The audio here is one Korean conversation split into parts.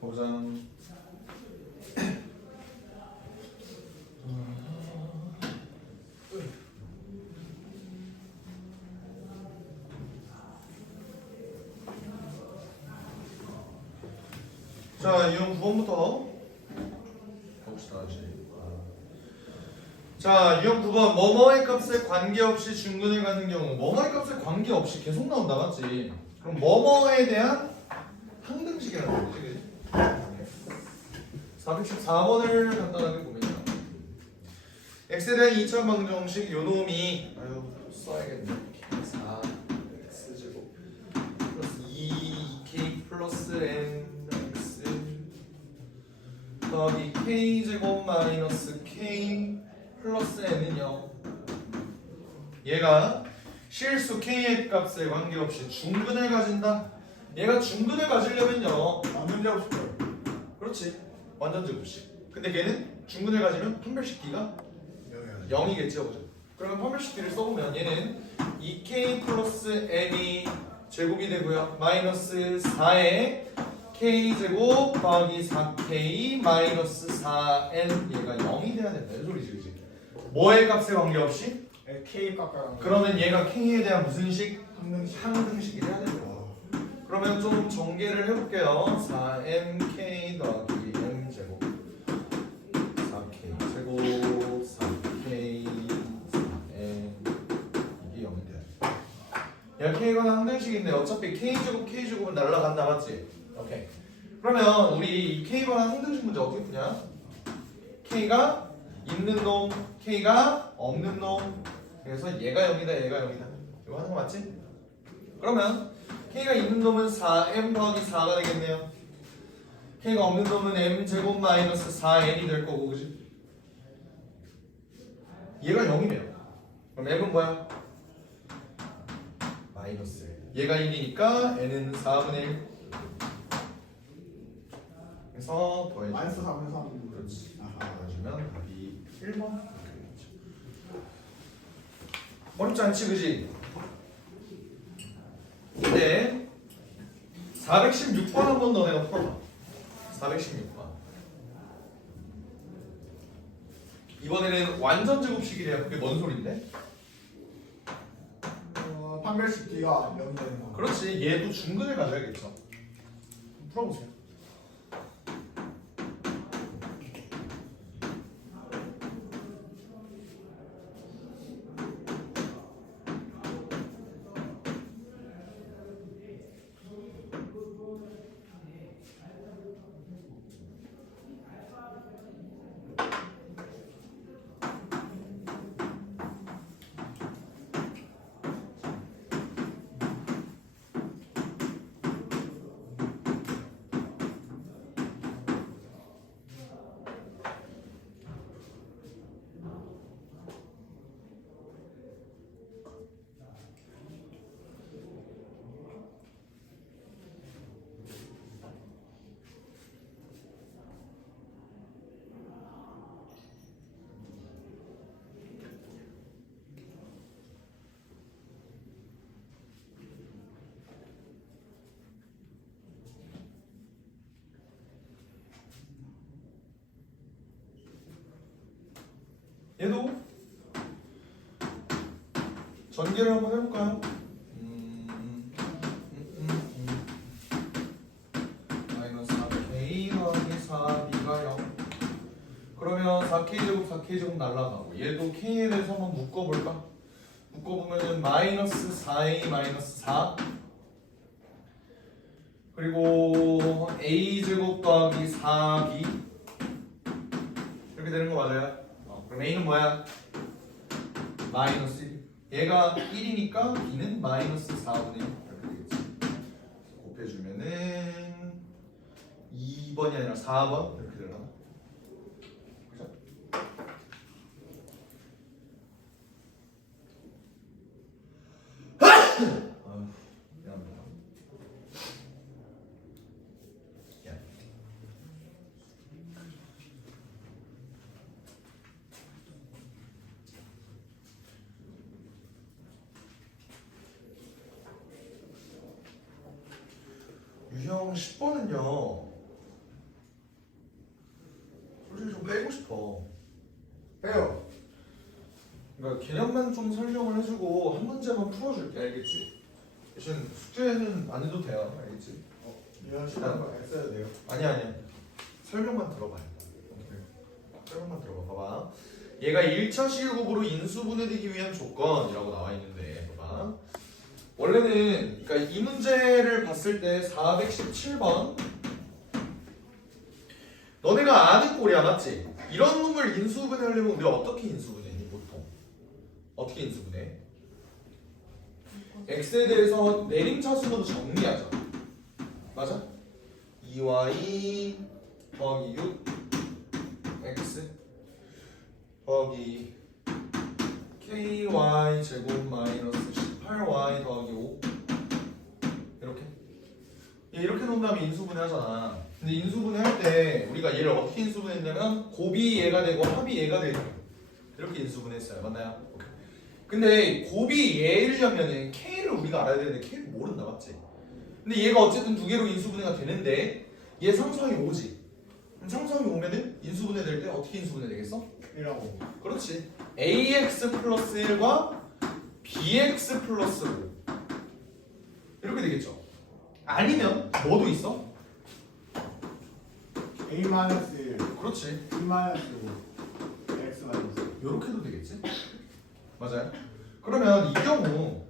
보자. 자, 유형 9번부터 봅시다. 자, 유형 9번 뭐뭐의 값에 관계없이 중근을 가는 경우 뭐뭐의 값에 관계없이 계속 나온다 맞지? 그럼 뭐뭐에 대한 항등식이라는 거지, 그지? 414번을 간단하게 보면요. x에 대한 2차 방정식 요놈이 써야겠네. 4x제곱 플러스 2k 플러스 mx 더하기 k제곱 마이너스 k 플러스 n은요. 얘가 실수 k의 값에 관계없이 중근을 가진다. 얘가 중근을 가지려면요. 완전 제곱식이요. 그렇지. 완전 제곱식. 근데 걔는 중근을 가지면 판별식 D가 0이겠죠, 그죠? 그러면 판별식 D를 써보면 얘는 2k 플러스 n이 제곱이 되고요. 마이너스 4에 k제곱 더하기 4k 마이너스 4n 얘가 0이 돼야 된다. 이 소리지, 그지? 뭐의 값에 관계없이? K 값과 그러면 얘가 k에 대한 무슨 식? 항등식. 항등식이 돼야 된다. 그러면 좀 전개를 해볼게요. 4mk 더하기 m제곱 4k 제곱 4k 4n 이게 0이 돼야 돼. 야 k가 항등식인데 어차피 k제곱은 날라간다 맞지? 오케이. 그러면 우리 이 k가 항등식 문제 어떻게 푸냐? k가 있는 놈, k가 없는 놈. 그래서 얘가 0이다 얘가 0이다 이거 하는 거 맞지? 그러면 k가 있는 놈은 4m 더하기 4가 되겠네요. k가 없는 놈은 m제곱 마이너스 4n이 될 거고 그지? 얘가 0이네요. 그럼 m은 뭐야? 마이너스 얘가 1이니까 n은 4분의 1 그래서 더해주면 마이너스 4분의 3. 그렇지. 아하. 더해주면 답이 1번 어렵지 않지 그지? 근데 416번 한 번 더 내가 풀어봐. 416번 이번에는 완전 제곱식이래요. 그게 뭔 소린데? 판별식 D가 0이 되는 거. 그렇지. 얘도 중근을 가져야겠죠. 풀어보세요. 얘도 전개를 한번 해볼까요? 마이너스 4k 더하기 4b가 0 그러면 4k제곱 4k제곱 날라가고 얘도 k에 대해서 한번 묶어볼까? 묶어보면은 마이너스 4a 마이너스 4 그리고 a제곱 더하기 4b 이렇게 되는 거 맞아요? 그럼 a는 뭐야? 마이너스 1 얘가 1이니까 b는 마이너스 4분의 1 이렇게 되겠지. 곱해주면은 2번이 아니라 4번 이렇게 되려나? 그죠? 미안합니다. 유형 10번은요 빼고 싶어. 빼요. 그러니까 개념만 좀 설명을 해주고 한 문제만 풀어줄게. 알겠지? 대신 숙제는 안 해도 돼요. 알겠지? 이런 식으로 써야 돼요. 아니야. 설명만 들어봐요. 설명만 들어봐. 봐봐. 얘가 1차 시유급으로 인수분해되기 위한 조건이라고 나와 있는데 봐봐. 원래는 그러니까 이 문제를 봤을 때 417번 너네가 아는 꼴이야, 맞지? 이런 놈을 인수분해하려면 우리가 어떻게 인수분해니 보통? 어떻게 인수분해? x에 대해서 내림차순으로 정리하자. 맞아? 2y 더하기 6 x 더하기 ky 제곱 마이너스 18y 더하기 5 이렇게 이렇게 놓은 다음에 인수분해 하잖아. 근데 인수분해 할 때 우리가 얘를 어떻게 인수분해했냐면 곱이 얘가 되고 합이 얘가 되고 이렇게 인수분해 했어요. 맞나요? 오케이. 근데 곱이 얘이려면은 k를 우리가 알아야 되는데 k를 모른다. 맞지? 근데 얘가 어쨌든 두 개로 인수분해가 되는데 얘 상수항이 5지. 그럼 상수항이 오면은 인수분해 될 때 어떻게 인수분해 되겠어? 1하고. 그렇지. ax 플러스 1과 bx 플러스 5 이렇게 되겠죠. 아니면 뭐도 있어? A 마이너스 1, 그렇지. B 마이너스 5, X 마이너스. 이렇게도 되겠지? 맞아요. 그러면 이 경우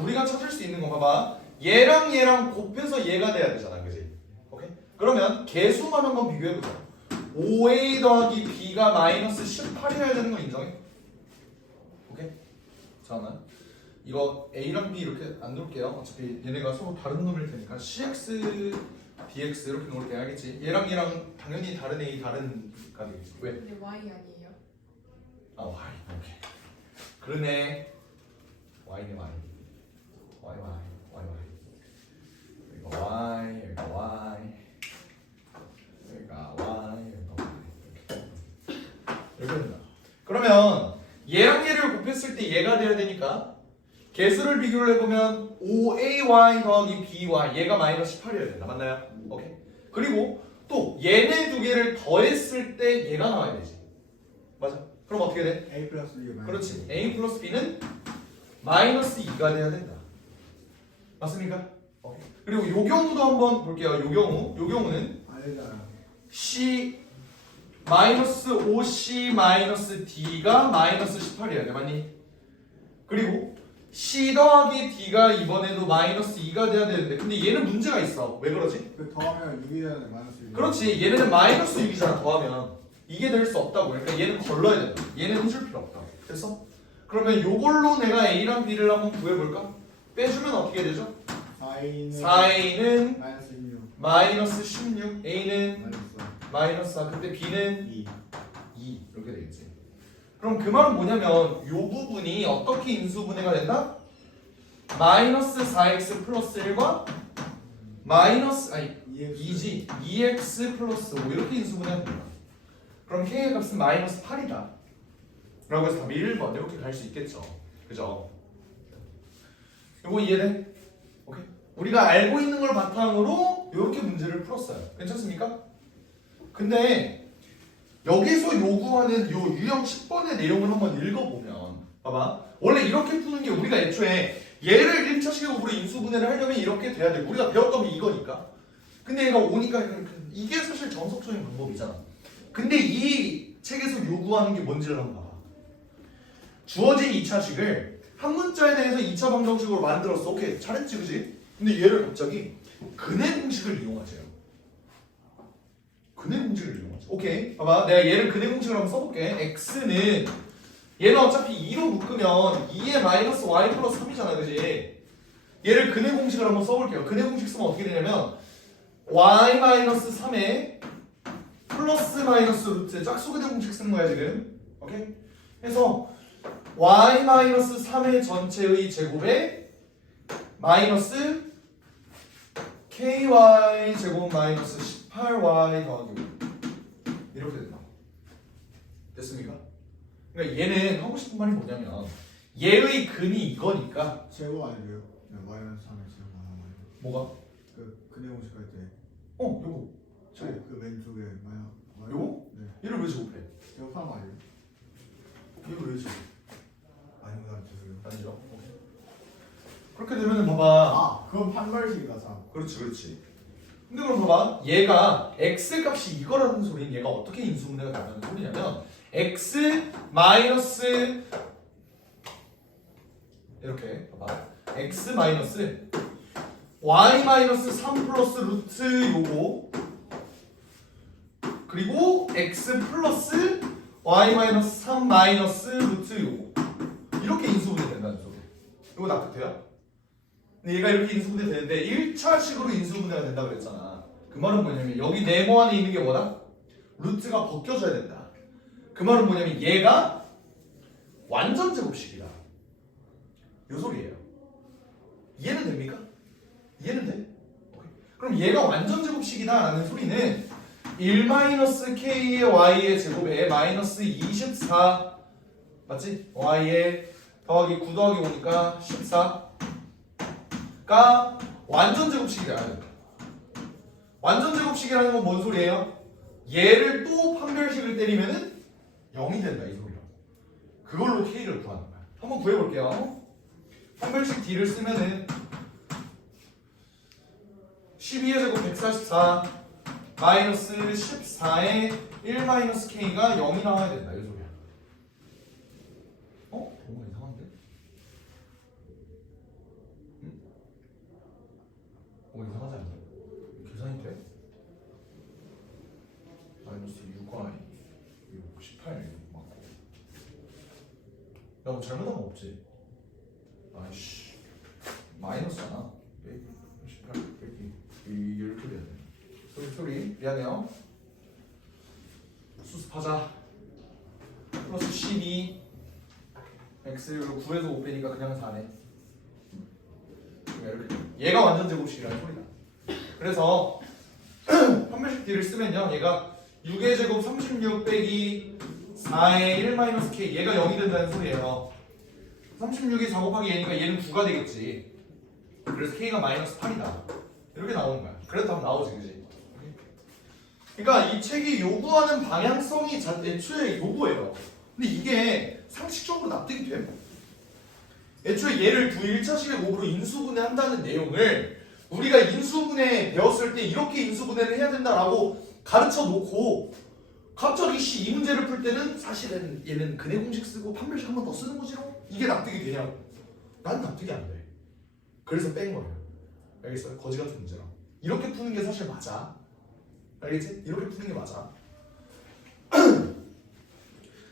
우리가 찾을 수 있는 거 봐봐. 얘랑 곱해서 얘가 돼야 되잖아, 그지? 오케이? 그러면 개수만 한번 비교해보자. 5a 더하기 b가 마이너스 18이어야 되는 거 인정해? 오케이? 잠깐만. 이거 a랑 b 이렇게 안 놓을게요. 어차피 얘네가 서로 다른 놈일 테니까 cx, dx 이렇게 놓을게. 알겠지? 얘랑 당연히 다른 a 다른 가 되겠지. 왜? 근데 Y 아니에요? 아 y. 오케이. 그러네. y네 y. y. 여기가 y, 여기가 y. 여기가 y, 여기가 y. 이렇게 된다. 그러면 얘랑 얘를 곱했을 때 얘가 돼야 되니까 개수를 비교를 해보면 5ay 더하기 by 얘가 마이너스 18이어야 된다. 맞나요? 오케이. 그리고 또 얘네 두 개를 더했을 때 얘가 나와야 되지. 맞아. 그럼 어떻게 돼? A 플러스 B 마이너스. 그렇지. a 플러스 b는 마이너스 2가 돼야 된다. 맞습니까? 오케이. 그리고 요 경우도 한번 볼게요. 요 경우는 아니잖아. c 마이너스 5c 마이너스 d가 마이너스 18이어야 돼. 맞니? 그리고 c 더하기 d가 이번에도 마이너스 2가 돼야 되는데 근데 얘는 문제가 있어. 왜 그러지? 그 더하면 6이 되는 마이너스 6. 그렇지. 얘네는 마이너스 6이잖아. 더하면 이게 될 수 없다고. 그러니까 얘는 걸러야 된다. 얘는 해줄 필요 없다. 됐어? 그러면 요걸로 내가 a랑 b를 한번 구해볼까? 빼주면 어떻게 되죠? 4A는 4a는 마이너스 16. 마이너스 16, a는 마이너스 마이너스 4, 근데 b는 2. 2 이렇게 되겠지. 그럼 그 말은 뭐냐면 요 부분이 어떻게 인수분해가 된다? 마이너스 4x 플러스 1과 마이너스 2지 2x 플러스 5 이렇게 인수분해하면 된다. 그럼 k의 값은 마이너스 8이다 라고 해서 답이 1번 이렇게 갈 수 있겠죠. 그죠? 요거 이해돼? 오케이? 우리가 알고 있는 걸 바탕으로 이렇게 문제를 풀었어요. 괜찮습니까? 근데 여기서 요구하는 요 유형 10번의 내용을 한번 읽어보면 봐봐. 원래 이렇게 푸는 게 우리가 애초에 얘를 1차 시각으로 인수분해를 하려면 이렇게 돼야 돼. 우리가 배웠던 게 이거니까. 근데 얘가 오니까 이게 사실 정석적인 방법이잖아. 근데 이 책에서 요구하는 게 뭔지를 한번 봐봐. 주어진 2차식을 한 문자에 대해서 2차 방정식으로 만들었어. 오케이, 잘했지, 그지? 근데 얘를 갑자기 근해 공식을 이용하세요. 근해 공식을 이용하죠. 오케이, 봐봐. 내가 얘를 근해 공식을 한번 써볼게. x는 얘는 어차피 2로 묶으면 2의 마이너스 y 플러스 3이잖아, 그지? 얘를 근해 공식을 한번 써볼게요. 근해 공식 쓰면 어떻게 되냐면 y 마이너스 3에 플러스 마이너스 루트 짝수근해 공식 쓰는 거야 지금. 오케이? 그래서 y 마이너스 3의 전체의 제곱에 마이너스 ky 제곱 마이너스 18y 더하기 5 이렇게 된다. 됐습니까? 그러니까 얘는 하고 싶은 말이 뭐냐면 얘의 근이 이거니까. 제곱 아니에요? 그냥 마이너스 3의 제곱 하나만. 뭐가? 그 근해 공식 할 때. 요거. 그 왼쪽에 마이너스. 요거? 네. 얘를 왜 제곱해? 제곱하는 거 아니에요? 얘를 왜 제곱? 아닙니다. 죄송해요. 아니죠. 그렇게 되면 봐봐. 아, 그건 판별식이다, 참. 그렇지. 근데 그럼 봐봐. 얘가 x 값이 이거라는 소리는 얘가 어떻게 인수분해가 된다는 소리냐면 x 마이너스 이렇게 봐봐. x 마이너스 y 마이너스 3 플러스 루트 요거 그리고 x 플러스 y 마이너스 3 마이너스 루트 요거 이렇게 인수분해 된다는 소리. 이거 납득돼요? 근데 얘가 이렇게 인수분해 되는데 1차식으로 인수분해가 된다 그랬잖아. 그 말은 뭐냐면 여기 네모 안에 있는 게 뭐다? 루트가 벗겨져야 된다. 그 말은 뭐냐면 얘가 완전 제곱식이다. 요 소리예요. 이해는 됩니까? 이해는 돼? 오케이. 그럼 얘가 완전 제곱식이다 라는 소리는 1-k의 y의 제곱에 마이너스 24 맞지? y에 더하기 9 더하기 5니까 14가 완전 제곱식이다. 완전 제곱식이라는 건 뭔 소리예요? 얘를 또 판별식을 때리면은 0이 된다 이 소리라고. 그걸로 k를 구하는 거야. 한번 구해볼게요. 판별식 d를 쓰면은 12의 제곱 144 마이너스 14에 1 마이너스 k가 0이 나와야 된다 이 소리야. 뭔가 이상한데? 응? 뭔가 이상하지 않나? 계산이 돼? 마이너스 6y 18 맞고 야 뭐 잘못한 거 없지? 아이씨 마이너스잖아. 18 이렇게 돼야 돼. 소리 미안해요. 수습하자. 플러스 12 x를 9에서 5 빼니까 그냥 4네. 이렇게 얘가 완전 제곱식이라는 소리다. 그래서 판별식 d를 쓰면요 얘가 6의 제곱 36 빼기 4의 1 k 얘가 0이 된다는 소리예요. 36이 4 곱하기 얘니까 얘는 9가 되겠지. 그래서 k가 마이너스 8이다 이렇게 나오는 거야. 그래도 한번 나오지 그지? 그러니까 이 책이 요구하는 방향성이 애초에 요거예요. 근데 이게 상식적으로 납득이 돼. 애초에 얘를 두 1차식의 곱으로 인수분해 한다는 내용을 우리가 인수분해 배웠을 때 이렇게 인수분해를 해야 된다라고 가르쳐 놓고 갑자기 이 문제를 풀 때는 사실은 얘는 근해 공식 쓰고 판별식 한 번 더 쓰는 거지로 이게 납득이 되냐고. 난 납득이 안 돼. 그래서 뺀 거예요. 알겠어요? 거지 같은 문제라. 이렇게 푸는 게 사실 맞아. 알겠지? 이렇게 푸는 게 맞아.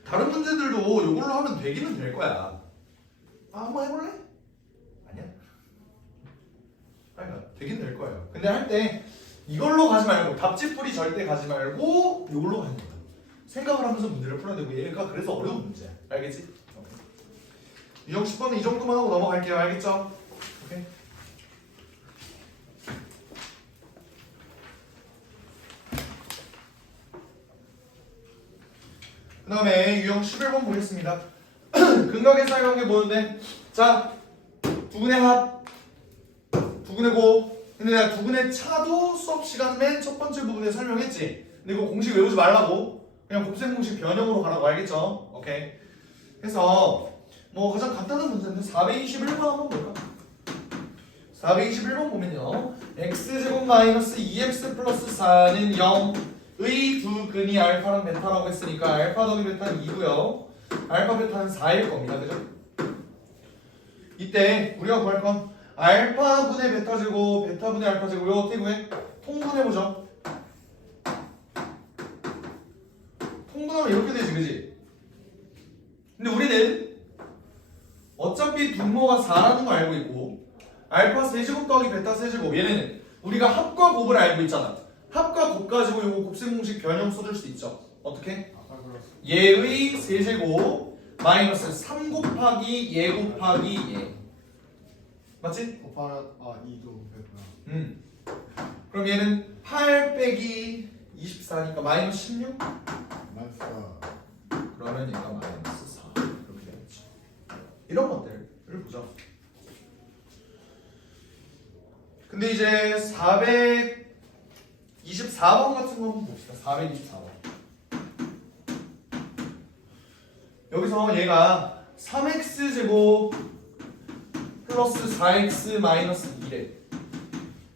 다른 문제들도 이걸로 하면 되기는 될 거야. 한번 해볼래? 아니야. 그러니까 되긴 될 거예요. 근데 할 때 이걸로 가지 말고 답지풀이 절대 가지 말고 이걸로 가는 거야. 생각을 하면서 문제를 풀어야 되고 얘가 그래서 어려운 문제야. 알겠지? 유형 10번은 이 정도만 하고 넘어갈게요. 알겠죠? 오케이. 그 다음에 유형 11번 보겠습니다. 근각의 사이관계 보는데 자 두근의 합 두근의 고 근데 내가 두근의 차도 수업 시간 맨 첫 번째 부분에 설명했지. 근데 이거 공식 외우지 말라고 그냥 곱셈 공식 변형으로 가라고. 알겠죠? 오케이. 그래서 뭐 가장 간단한 문제인데 421번 한번 볼까? 421번 보면요 x제곱 마이너스 2x 플러스 4는 0의 두 근이 알파랑 베타라고 했으니까 알파 더하기 베타는 2고요 알파 베타는 4일 겁니다. 그죠? 이때 우리가 구할 건 알파 분의 베타 제곱 베타 분의 알파 제곱 이거 어떻게 구해? 통분해보죠. 통분하면 이렇게 되지 그지? 근데 우리는 어차피 분모가 4라는 거 알고 있고 알파 세제곱 더하기 베타 세제곱 얘는 우리가 합과 곱을 알고 있잖아. 합과 곱 가지고 이거 곱셈 공식 변형 써줄 수 있죠. 어떻게? 얘의 세제곱 마이너스 3 곱하기 얘 곱하기 얘 맞지? 곱하면 2도 됐구나. 그럼 얘는 8 빼기 24니까 마이너스 16? 마이너스 4. 그러면 얘가 마이너스 4 이렇게 되겠지. 이런 것들을 보자. 근데 이제 424번 같은 거 한번 봅시다. 424번 여기서 얘가 3x제곱 플러스 4x 마이너스 2래.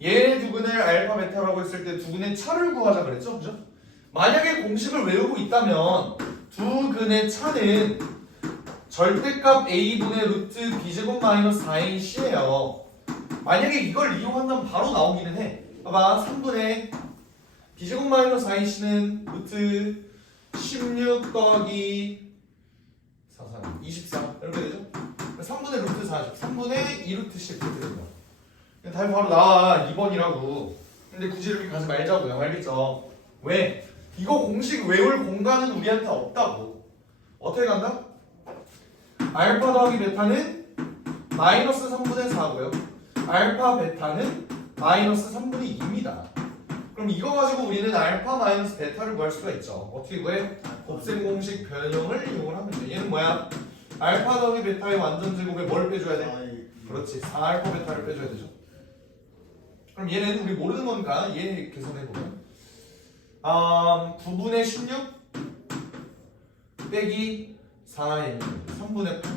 얘 두근을 알파 베타라고 했을 때 두근의 차를 구하자 그랬죠? 그죠? 만약에 공식을 외우고 있다면 두근의 차는 절대값 a분의 루트 b제곱 마이너스 4인 c예요. 만약에 이걸 이용한다면 바로 나오기는 해. 봐봐. 3분의 b제곱 마이너스 4인 c는 루트 16 더하기 4, 24 이렇게 되죠? 3분의 루트 40, 3분의 2루트 10 이렇게 됩니다. 답이 바로 나와. 2번이라고. 근데 굳이 이렇게 가지 말자고요. 알겠죠? 왜? 이거 공식 외울 공간은 우리한테 없다고. 어떻게 간다? 알파 더하기 베타는 마이너스 3분의 4고요. 알파 베타는 마이너스 3분의 2입니다. 그럼 이거 가지고 우리는 알파 마이너스 베타를 구할 수가 있죠. 어떻게 구해? 곱셈 공식 변형을 이용을 하면 돼. 얘는 뭐야? 알파 더하기 베타의 완전 제곱에 뭘 빼줘야 돼? 그렇지. 4알파 베타를 빼줘야 되죠. 그럼 얘는 우리 모르는 거니까 얘 계산해보면 9분의 16 빼기 4의 3분의 8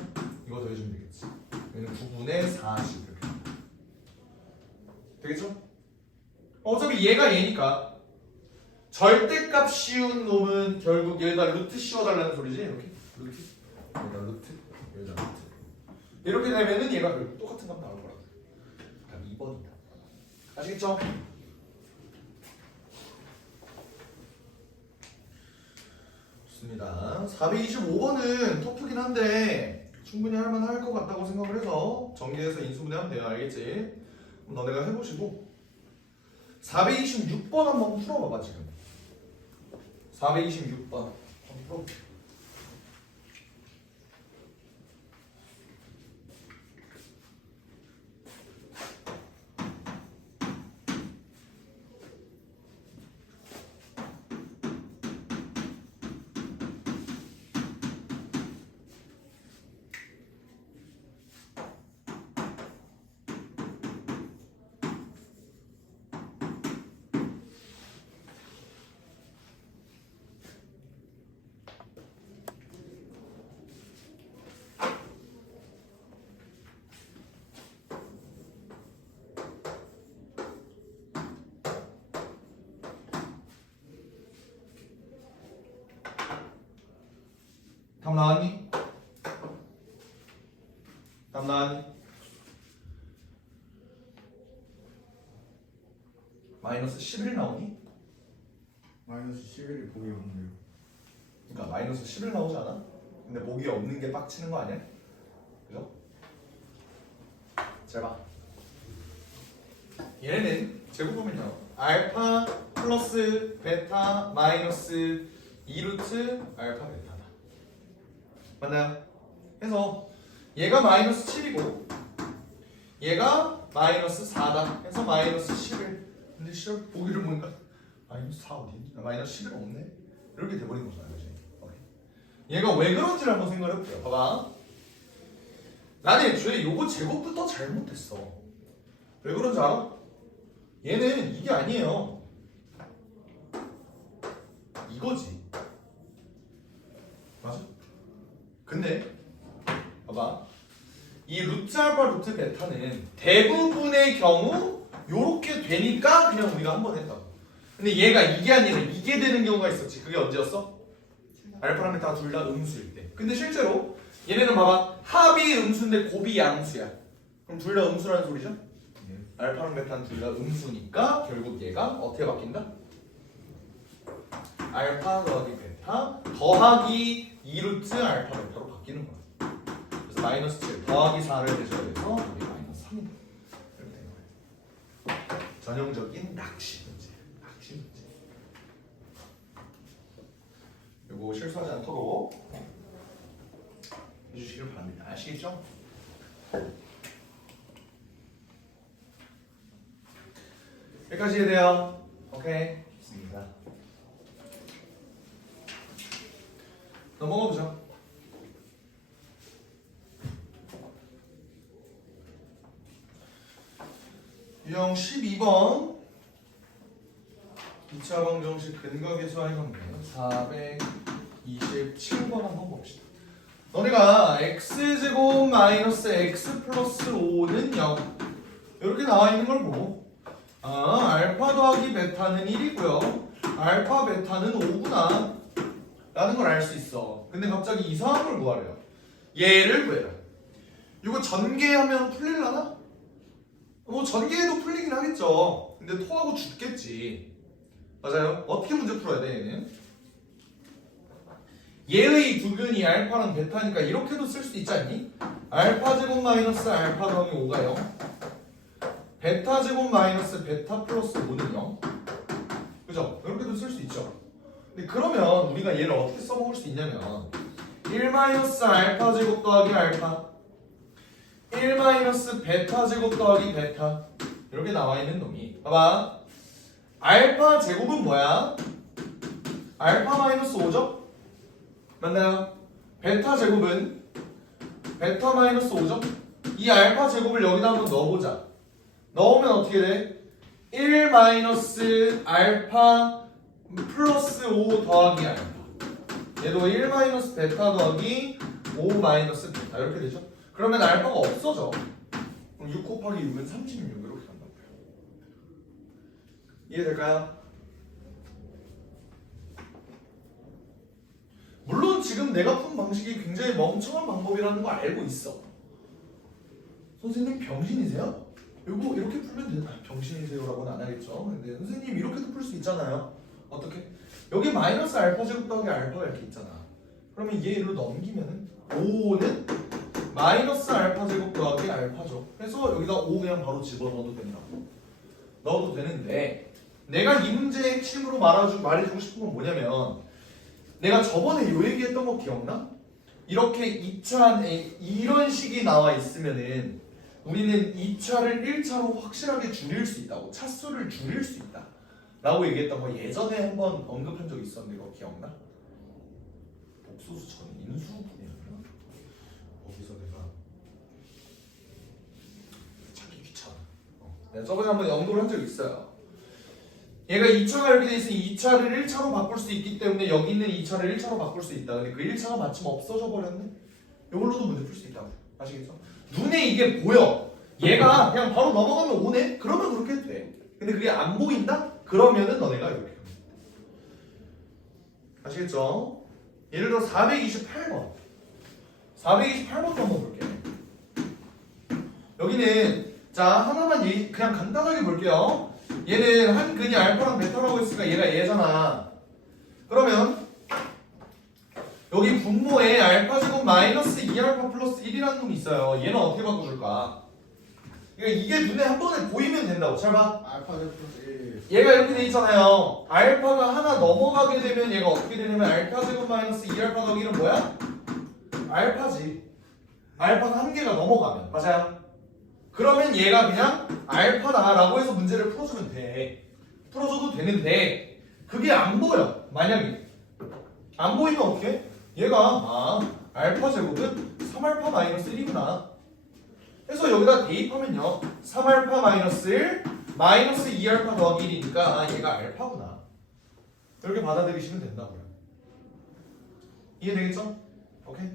이거 더해주면 되겠지. 얘는 9분의 40 이렇게 되겠죠? 어차피 얘가 얘니까 절대값 씌운 놈은 결국 여기다 루트 씌워달라는 소리지. 이렇게 루트 여기다 루트 여기다 루트 이렇게 되면은 얘가 결국 똑같은 값 나올 거라고. 답 2번이다. 아시겠죠? 좋습니다. 425번은 터프긴 한데 충분히 할만할 것 같다고 생각을 해서 정리해서 인수분해하면 돼요. 알겠지? 그럼 너네가 해보시고 426번 한번 풀어봐봐. 지금 426번 한번 풀어봐. 답 나왔니? 답 나왔니? 마이너스 11 나오니? 마이너스 11이 보기 없네요. 그러니까 마이너스 11 나오지 않아? 근데 보기 없는 게 빡치는 거 아니야? 그죠? 잘 봐. 얘는 제곱보면요 알파 플러스 베타 마이너스 2루트 알파 베타다. 맞나요? 해서 얘가 마이너스 7이고 얘가 마이너스 4다 해서 마이너스 11. 근데 시절 보기를 보니까 마이너스 4 어디? 마이너스 11 없네? 이렇게 돼버린 거잖아요. 그치? 오케이. 얘가 왜 그런지를 한번 생각을 해볼게요. 봐봐. 나는 애초에 요거 제곱부터 잘못했어. 왜 그런지 알아? 얘는 이게 아니에요. 이거지. 맞아? 근데 봐봐. 이 루트 알파 루트 베타는 대부분의 경우 요렇게 되니까 그냥 우리가 한번 했다고. 근데 얘가 이게 아니라 이게 되는 경우가 있었지. 그게 언제였어? 알파랑 베타가 둘 다 음수일 때. 근데 실제로 얘네는 봐봐. 합이 음수인데 곱이 양수야. 그럼 둘 다 음수라는 소리죠? 알파랑 베타는 둘 다 음수니까 결국 얘가 어떻게 바뀐다? 알파 더하기 베타 더하기 2루트 알파 베타로 바뀌는 거야. 그래서 마이너스 7 더하기 4를 대줘야 돼서 여기 마이너스 3이다. 이렇게 된 거예요. 전형적인 낚시 문제. 낚시 문제. 요거 실수하지 않도록 해주시길 바랍니다. 아시겠죠? 여기까지 해야 돼요. 오케이. 좋습니다. 넘어가 보죠. 유형 12번 2차 방정식 근거 계수하는 건데요. 427번 한번 봅시다. 너네가 x제곱 마이너스 x 플러스 5는 0 이렇게 나와 있는 걸 보고 알파 더하기 베타는 1이고요 알파 베타는 5구나 라는 걸 알 수 있어. 근데 갑자기 이상한 걸 구하래요. 얘를 구해라. 이거 전개하면 풀릴라나? 뭐 전개해도 풀리긴 하겠죠. 근데 토하고 죽겠지. 맞아요? 어떻게 문제 풀어야 돼 얘는? 얘의 두근이 알파랑 베타니까 이렇게도 쓸 수 있지 않니? 알파 제곱 마이너스 알파 더하기 5가 0 베타 제곱 마이너스 베타 플러스 5는 0 그죠? 이렇게도 쓸 수 있죠. 근데 그러면 우리가 얘를 어떻게 써먹을 수 있냐면 1 마이너스 알파 제곱 더하기 알파 1 마이너스 베타 제곱 더하기 베타 이렇게 나와 있는 놈이 봐봐 알파 제곱은 뭐야? 알파 마이너스 5죠? 맞나요? 베타 제곱은 베타 마이너스 5죠? 이 알파 제곱을 여기다 한번 넣어보자. 넣으면 어떻게 돼? 1 마이너스 알파 플러스 5 더하기 알파 얘도 1 마이너스 베타 더하기 5 마이너스 베타 이렇게 되죠? 그러면 알파가 없어져. 그럼 6 곱하기 6은 36 이렇게 간다고요. 이해될까요? 물론 지금 내가 푼 방식이 굉장히 멍청한 방법이라는 거 알고 있어. 선생님 병신이세요? 이거 이렇게 풀면 되나? 병신이세요라고는 안 하겠죠. 근데 선생님 이렇게도 풀 수 있잖아요. 어떻게? 여기 마이너스 알파 제곱 더하기 알파가 이렇게 있잖아. 그러면 얘로 넘기면은 5는 마이너스 알파 제곱 더하기 알파죠. 그래서 여기다 5 그냥 바로 집어넣어도 된다고. 넣어도 되는데 내가 이 문제의 핵심으로 말해주고 싶은 건 뭐냐면 내가 저번에 요 얘기했던 거 기억나? 이렇게 2차 이런 식이 나와 있으면은 우리는 2차를 1차로 확실하게 줄일 수 있다고 차수를 줄일 수 있다 라고 얘기했던 거 예전에 한번 언급한 적 있었는데 그거 기억나? 복소수 전 인수분해였나? 거기서 내가 찾기 귀찮아. 내가 저번에 한번 연구를 한 적 있어요. 얘가 2차가 이렇게 돼 있으니 2차를 1차로 바꿀 수 있기 때문에 여기 있는 2차를 1차로 바꿀 수 있다. 근데 그 1차가 마침 없어져 버렸네. 이걸로도 문제 풀 수 있다고. 아시겠죠? 눈에 이게 보여. 얘가 그냥 바로 넘어가면 오네? 그러면 그렇게 해도 돼. 근데 그게 안 보인다? 그러면은 너네가 이렇게 합니다. 아시겠죠? 예를 들어 428번 428번 한번 볼게요. 여기는 자 하나만 그냥 간단하게 볼게요. 얘는 한 근이 알파랑 베타라고 했으니까 얘가 얘잖아. 그러면 여기 분모에 알파 제곱 마이너스 2알파 플러스 1이라는 놈이 있어요. 얘는 어떻게 바꿔줄까? 그러니까 이게 눈에 한 번에 보이면 된다고. 잘 봐. 알파 제곱 플러스 1. 얘가 이렇게 돼 있잖아요. 알파가 하나 넘어가게 되면 얘가 어떻게 되냐면 알파 제곱 마이너스 2알파 더하기 1은 뭐야? 알파지. 알파가 한 개가 넘어가면. 맞아요? 그러면 얘가 그냥 알파다라고 해서 문제를 풀어주면 돼. 풀어줘도 되는데 그게 안 보여. 만약에 안 보이면 어떻게? 얘가 알파 제곱은 3알파 마이너스 1이구나. 그래서 여기다 대입하면요 3알파 마이너스 1 마이너스 2알파 더하기 1이니까 얘가 알파구나. 이렇게 받아들이시면 된다고요. 이해되겠죠? 오케이?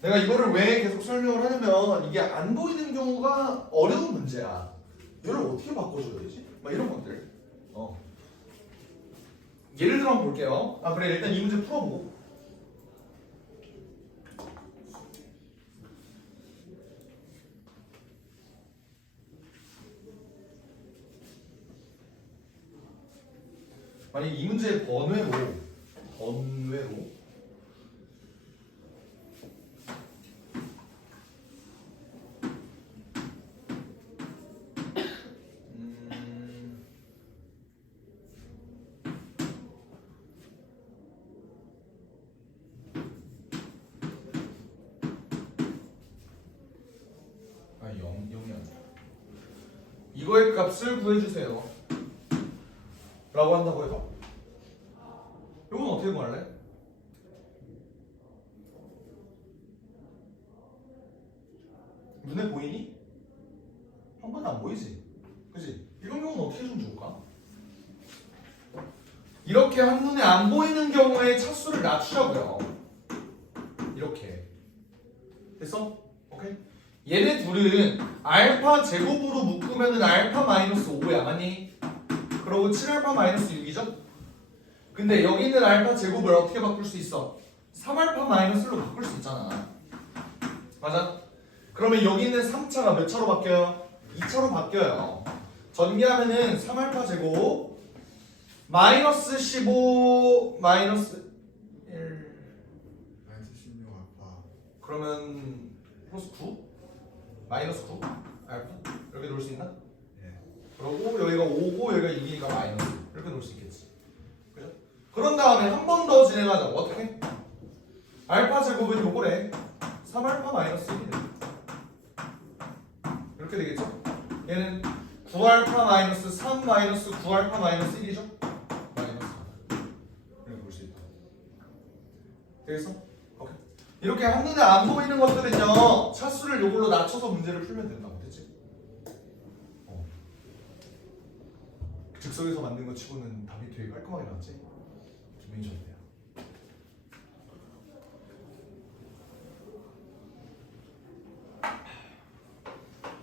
내가 이거를 왜 계속 설명을 하냐면 이게 안 보이는 경우가 어려운 문제야. 이걸 어떻게 바꿔줘야 되지? 막 이런 것들. 예를 들어 한번 볼게요. 그래 일단 이 문제 풀어보고. 만약 이 문제의 번외로 영이 아니라 이거의 값을 구해주세요 라고 한다고 해서 이건 어떻게 구할래? 눈에 보이니? 한 번에 안 보이지? 그치? 이런 경우는 어떻게 해주면 좋을까? 이렇게 한눈에 안 보이는 경우에 차수를 낮추자고요. 됐어? 오케이? 얘네 둘은 알파 제곱으로 묶으면은 알파 마이너스 5야, 맞니? 그러고 7알파 마이너스 6이죠? 근데 여기 있는 알파 제곱을 어떻게 바꿀 수 있어? 3알파 마이너스 1로 바꿀 수 있잖아. 맞아? 그러면 여기 있는 3차가 몇 차로 바뀌어요? 2차로 바뀌어요. 전개하면은 3알파 제곱 마이너스 15 마이너스 1 마이너스 16 알파. 그러면 플러스 9? 마이너스 9? 알파? 이렇게 놓을 수 있나? 예. 그러고 여기가 5고 여기가 6이니까 마이너스 이렇게 놓을 수 있겠지. 그죠? 그런 다음에 한 번 더 진행하자. 어떻게? 알파 제곱은 요거래. 3알파 마이너스 1이네. 이렇게 되겠죠? 얘는 9알파 마이너스 3 마이너스 9알파 마이너스 1이죠? 마이너스 4. 이렇게 볼 수 있다. 되겠어? 오케이. 이렇게 한눈에 안 보이는 것들은요, 차수를 요걸로 낮춰서 문제를 풀면 된다고. 됐지? 즉석에서 만든 거 치고는 답이 되게 깔끔하게 나왔지? 기분이 좋네요.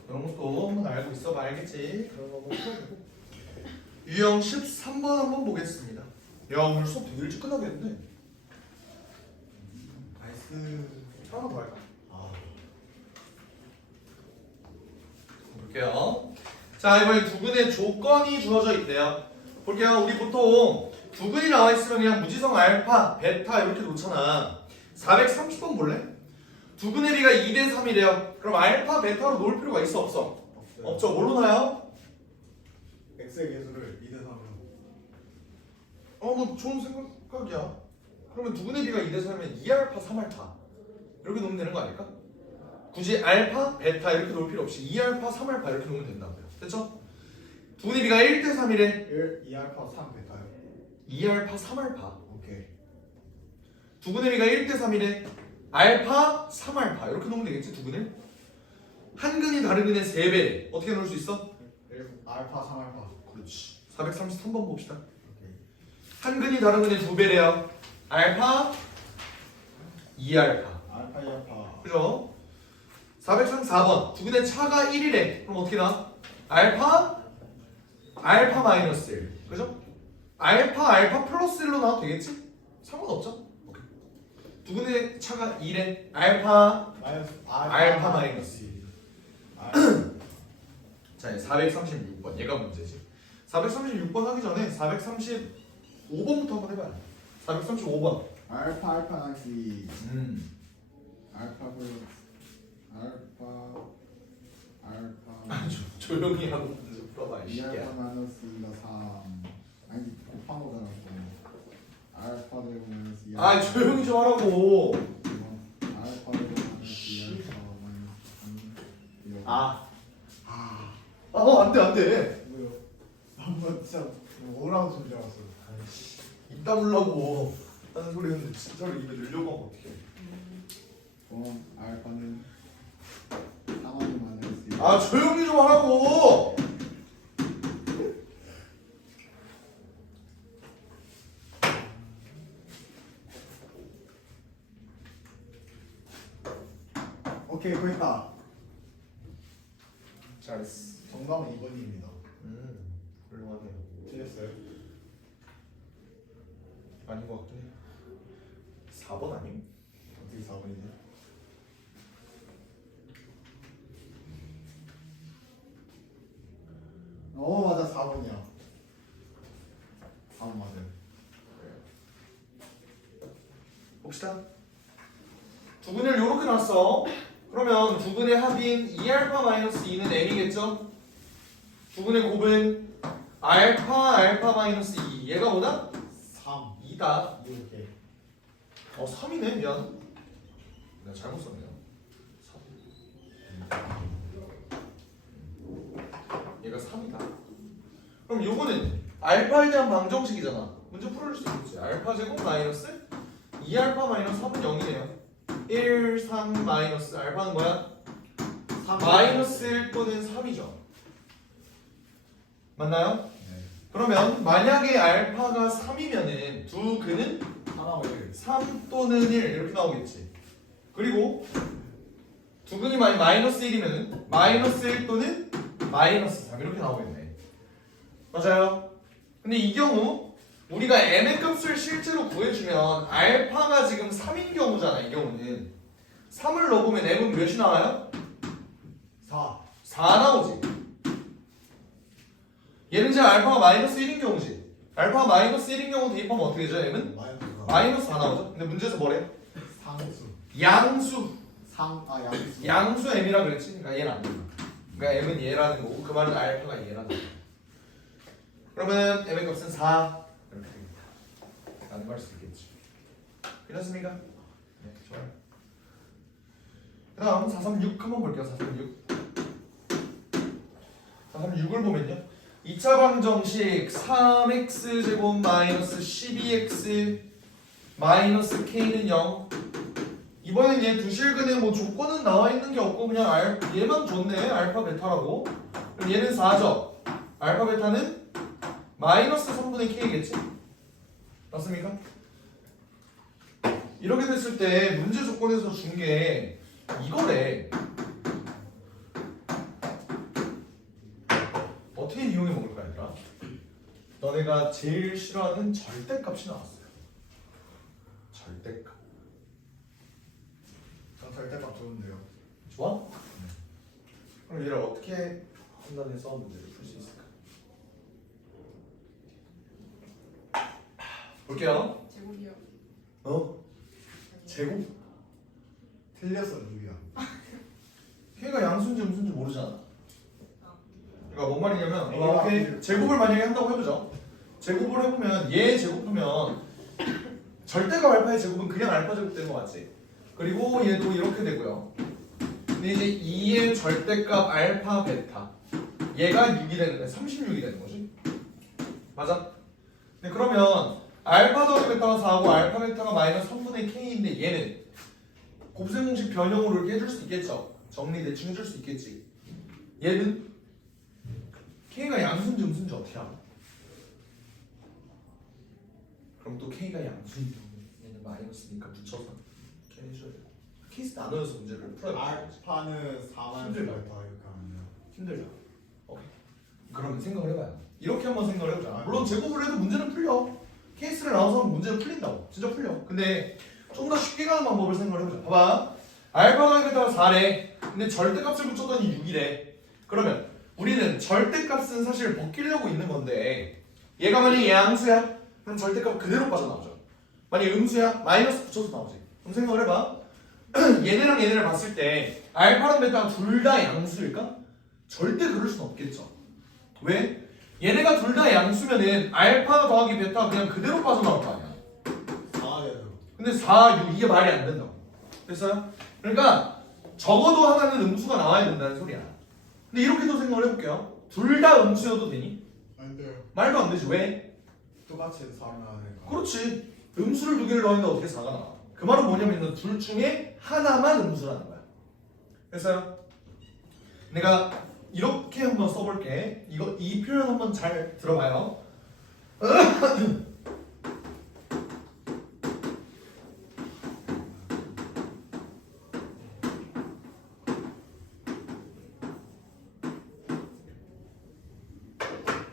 이런 것도 한번 알고 있어 봐야겠지. 그런 거 한번 풀어보고. 유형 13번 한번 보겠습니다. 야, 오늘 수업 되게 일찍 끝나겠는데? 나이스. 하나 더 할까? 아. 볼게요. 자, 이번에 두근의 조건이 주어져 있대요. 볼게요. 우리 보통 두근이 나와 있으면 그냥 무지성 알파, 베타 이렇게 놓잖아. 430번 볼래? 두근의 비가 2대 3이래요. 그럼 알파, 베타로 놓을 필요가 있어 없어? 없어요. 없죠. 뭘로 나요? x의 개수를 2대 3으로. 뭐 좋은 생각이야. 그러면 두근의 비가 2대 3이면 2알파, 3알파 이렇게 놓으면 되는 거 아닐까? 굳이 알파, 베타 이렇게 놓을 필요 없이 2알파, 3알파 이렇게 놓으면 된다고요. 됐죠? 두근의 비가 1대 3이래. 1, 2알파 3 베타요. 2알파, 3알파. 오케이. 두근의 비가 1대 3이래. 알파, 3알파 이렇게 놓으면 되겠지 두근을? 한 근이 다른 근의 3배 어떻게 놓을 수 있어? 1, 알파 3 알파. 그렇지. 433번 봅시다. 오케이. 한 근이 다른 근의 2배래요. 알파, 2알파. 알파 2알파. 그죠? 434번 두 근의 차가 1이래. 그럼 어떻게 나? 알파, 알파 마이너스 1. 그죠? 알파 플러스 1로 나와도 되겠지? 상관없죠? 오케이. 두 근의 차가 2래. 알파 알파 마이너스. 자, 436번 얘가 문제지. 436번 하기 전에 435번부터 한번 해봐요. 435번. 알파 마이너스 2. 음. 알파 플러스 알파 조용히 하고 문제 풀어봐 이 2알파 새끼야. 마이너스 2가 3. 아니 곱한 거잖아. 알파 제곱 마이너스 2. 아, 조용히 좀 하라고. 알파 제곱 마이너스 2알파 마이너스 3. 안돼. 뭐요? 한번 진짜 뭐라고 소리 줄 알았어. 입 다물라고 하는 소리 했는데 진짜로 입에 넣으려고 하면 어떡해. 알파는 3하니 마이너스 2. 아, 조용히 좀 하라고. 오케이 거기다. 잘했어. 정답은 2번입니다. 훌륭하네요. 틀렸어요? 아닌 것 같긴 해. 4번 아님? 어떻게 4번이지? 맞아 4번이야. 4번 맞아요. 봅시다. 두근을 요렇게 놨어. 그러면 두근의 합인 2알파 마이너스 2는 n이겠죠? 두근의 곱은 알파 마이너스 2. 얘가 뭐다? 3 2다. 이렇게. 3이네. 미안. 내가 잘못 썼네요. 3. 얘가 3이다. 그럼 요거는 알파에 대한 방정식이잖아. 문제 풀어줄 수 있겠지. 알파 제곱 마이너스 2알파 마이너스 3은 0이네요. 1, 3 마이너스 알파는 뭐야? 3 마이너스 1 또는 3이죠. 맞나요? 네. 그러면 만약에 알파가 3이면은 두 근은 하나 1. 3 또는 1 이렇게 나오겠지. 그리고 두근이 마이너스 1이면은 마이너스 1 또는 마이너스 3 이렇게 나오겠네. 맞아요? 근데 이 경우 우리가 m의 값을 실제로 구해주면 알파가 지금 3인 경우잖아. 이 경우는 3을 넣어보면 m은 몇이 나와요? 4 나오지. 얘는 지금 알파가 마이너스 1인 경우지. 알파가 마이너스 1인 경우 대입하면 어떻게 되죠? m은? 마이너스 4 나오죠. 근데 문제에서 뭐래? 상수. 양수. 양수. 양수 m이라 그랬지? 그러니까 얘는 안 된다. 그러니까 m은 얘라는 거고 그 말은 알파가 얘라는 거야. 그러면 m의 값은 4 이렇게 됩니다. 라는 걸 수 있겠지. 괜찮습니까? 네, 좋아요. 그 다음 436 한번 볼게요. 436을 보면요 2차 방정식 3x제곱 마이너스 12x 마이너스 k는 0. 이번엔 얘 두실근에 뭐 조건은 나와 있는 게 없고 그냥 얘만 줬네. 알파 베타라고. 그럼 얘는 4죠. 알파 베타는 마이너스 3분의 k겠지? 맞습니까? 이렇게 됐을 때 문제 조건에서 준 게 이거래. 어떻게 이용해 먹을까 얘들아? 너네가 제일 싫어하는 절대값이 나왔어요. 절대값. 전 절대값 좋은데요. 좋아? 그럼 얘를 어떻게 판단해서 문제를 풀 수 있을까? 볼게요. 제곱이요. 제곱? 틀렸어 누구야? 걔가 양수인지 음수인지 모르잖아. 그러니까 뭔 말이냐면 A가 오케이. 제곱을 만약에 한다고 해보죠. 제곱을 해보면 얘 제곱하면 절대값 알파의 제곱은 그냥 알파 제곱 되는 거 맞지? 그리고 얘도 이렇게 되고요. 근데 이제 2의 절대값 알파 베타 얘가 6이 되는 거야. 36이 되는 거지. 맞아? 근데 그러면 알파 더하기 베타가 4하고 알파 베타가 마이너스 3분의 k인데 얘는 곱셈 공식 변형으로 이렇게 해줄 수 있겠죠. 정리 대충 해줄 수 있겠지. 얘는 k가 양수인지 음수인지 어떻게 알아? 그럼 또 k가 양수인 경우 얘는 마이너스니까 붙여서 이렇게 해줘야 돼. 케이스 나눠서 문제를 풀어야 돼. 알파는 4만 힘들다. 더 이렇게 하면요. 힘들죠. 오케이. 그러면 생각을 해봐요. 이렇게 한번 생각을 해보자. 물론 제곱을 해도 문제는 풀려. 케이스를 나눠서 하면 문제는 풀린다고. 진짜 풀려. 근데 좀 더 쉽게 가는 방법을 생각을 해보자. 봐봐. 알파가 여기다가 4래. 근데 절대값을 붙였더니 6이래. 그러면 우리는 절대값은 사실 벗기려고 있는 건데 얘가 만약에 양수야? 그럼 절대값 그대로 빠져나오죠. 만약에 음수야? 마이너스 붙여서 나오지. 그럼 생각을 해봐. 얘네랑 얘네를 봤을 때 알파랑 베타가 둘 다 양수일까? 절대 그럴 순 없겠죠. 왜? 얘네가 둘 다 양수면은 알파 더하기 베타가 그냥 그대로 빠져나올 거 아니야. 4예요. 근데 4, 6 이게 말이 안 된다고. 됐어요? 그러니까 적어도 하나는 음수가 나와야 된다는 소리야. 근데 이렇게도 생각을 해볼게요. 둘 다 음수여도 되니? 안 돼요. 말도 안 되지. 왜? 똑같이 4를 나니까. 그렇지. 음수를 두 개를 넣었는데 어떻게 4가 나와? 그 말은 뭐냐면 둘 중에 하나만 음수라는 거야. 됐어요? 내가 이렇게 한번 써볼게. 이 표현 한번 잘 들어봐요.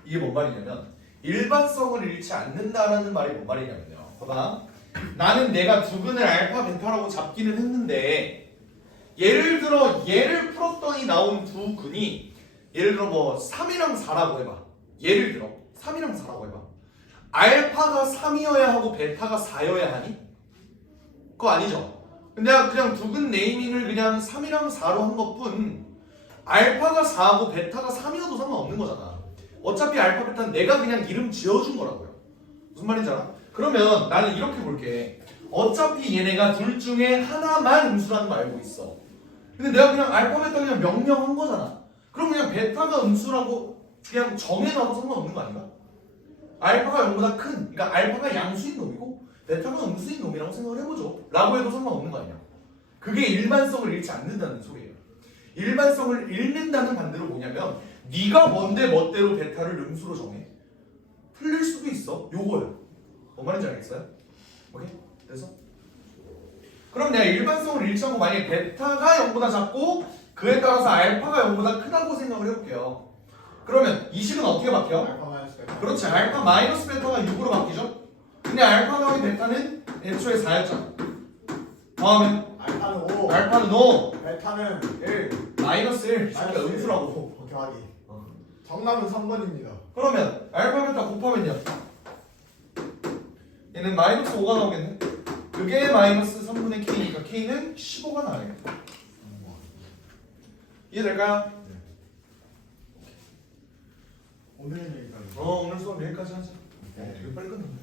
이게 뭔 말이냐면 일반성을 잃지 않는다라는 말이 뭔 말이냐면요. 봐봐. 나는 내가 두근을 알파 베타라고 잡기는 했는데 예를 들어 얘를 풀었더니 나온 두 근이 예를 들어 뭐 3이랑 4라고 해봐. 예를 들어 3이랑 4라고 해봐. 알파가 3이어야 하고 베타가 4여야 하니? 그거 아니죠. 내가 그냥 두근 네이밍을 그냥 3이랑 4로 한 것뿐 알파가 4하고 베타가 3이어도 상관없는 거잖아. 어차피 알파 베타는 내가 그냥 이름 지어준 거라고요. 무슨 말인지 알아? 그러면 나는 이렇게 볼게. 어차피 얘네가 둘 중에 하나만 음수라는 거 알고 있어. 근데 내가 그냥 알파 베타 그냥 명령한 거잖아. 그럼 그냥 베타가 음수라고 그냥 정해놔도 상관없는 거 아닌가? 알파가 0보다 큰, 그러니까 알파가 양수인 놈이고 베타가 음수인 놈이라고 생각을 해보죠. 라고 해도 상관없는 거 아니야? 그게 일반성을 잃지 않는다는 소리예요. 일반성을 잃는다는 반대로 뭐냐면 네가 뭔데 멋대로 베타를 음수로 정해? 틀릴 수도 있어. 요거예요. 뭔 말인지 알겠어요? 오케이? 그래서 그럼 내가 일반성으로 일치하고 만약에 베타가 0보다 작고 그에 따라서 알파가 0보다 크다고 생각을 해볼게요. 그러면 이 식은 어떻게 바뀌어? 알파 마이너스 베타. 그렇지. 알파 마이너스 베타가 6으로 바뀌죠. 근데 알파 더하기 베타는 애초에 4였잖아. 더하면 알파는 5. 알파는 5 베타는 1. 마이너스 1 그러니까 마이너스 일. 음수라고. 오케이 확인. 정답은 3번입니다. 그러면 알파 베타 곱하면요 얘는 마이너스 5가 나오겠네. 그게 마이너스 3분의 k니까 k는 15가 나와야겠다. 이해될까요? 오늘은 여기까지. 오늘 수업 여기까지 하자. 네. 되게 빨리 끝났네.